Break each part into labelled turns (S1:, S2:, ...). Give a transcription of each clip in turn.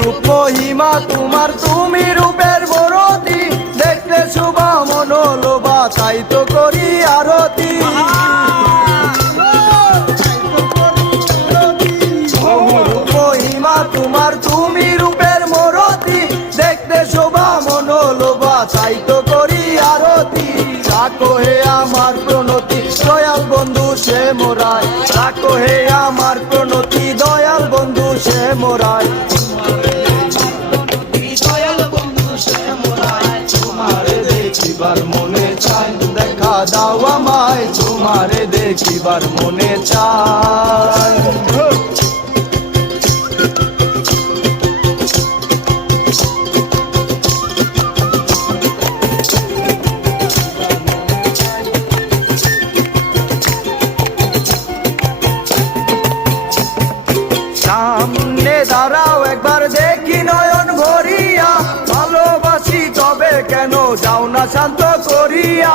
S1: রূপ মহিমা তোমার তুমি রূপের বরতি। দেখতে শুভা মনোলোভা তাই তো করি আরতি। মহিমা তোমার তুমি রূপের মরতি। দেখতে শোভা মনোলোভা তাই তো করি আরতি। রাখো হে আমার প্রণতি দয়াল বন্ধু সে মোরায় রাখো হে আমার প্রণতি দয়াল বন্ধু সে মোরায় দাও আমায়, তোমারে দেখিবার মনে চায় সামনে দাঁড়াও, একবার দেখি নয়ন ভরিয়া। ভালোবাসি তবে কেন শান্ত করিয়া।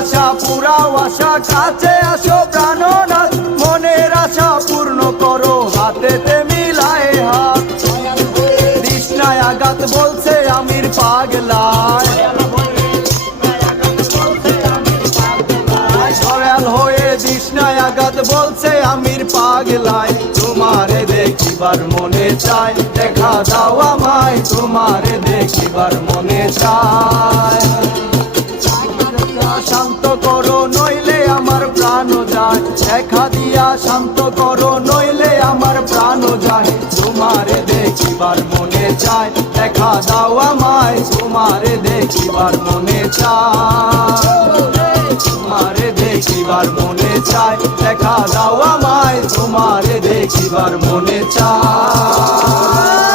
S1: পাশা পুরাও আশা, কাছে আসো প্রাণনাথ। মনের আশা পূর্ণ করো, হাতেতে মিলায়ে হাত। তৃষ্ণায় আঘাত বলছে আমির পাগলায়। সয়াল হয়ে আঘাত বলছে আমির পাগলায়। তোমারে দেখিবার মনে চায় দেখা দাও আমায়। তোমারে দেখিবার মনে চায় দেখা দিয়া শান্ত করো, নইলে আমার প্রাণ যায়। তোমারে দেখিবার মনে চায়, দেখা দাও আমায়। তোমারে দেখিবার মনে চায়, তোমারে দেখিবার মনে চায়, দেখা দাও আমায়। তোমারে দেখিবার মনে চায়।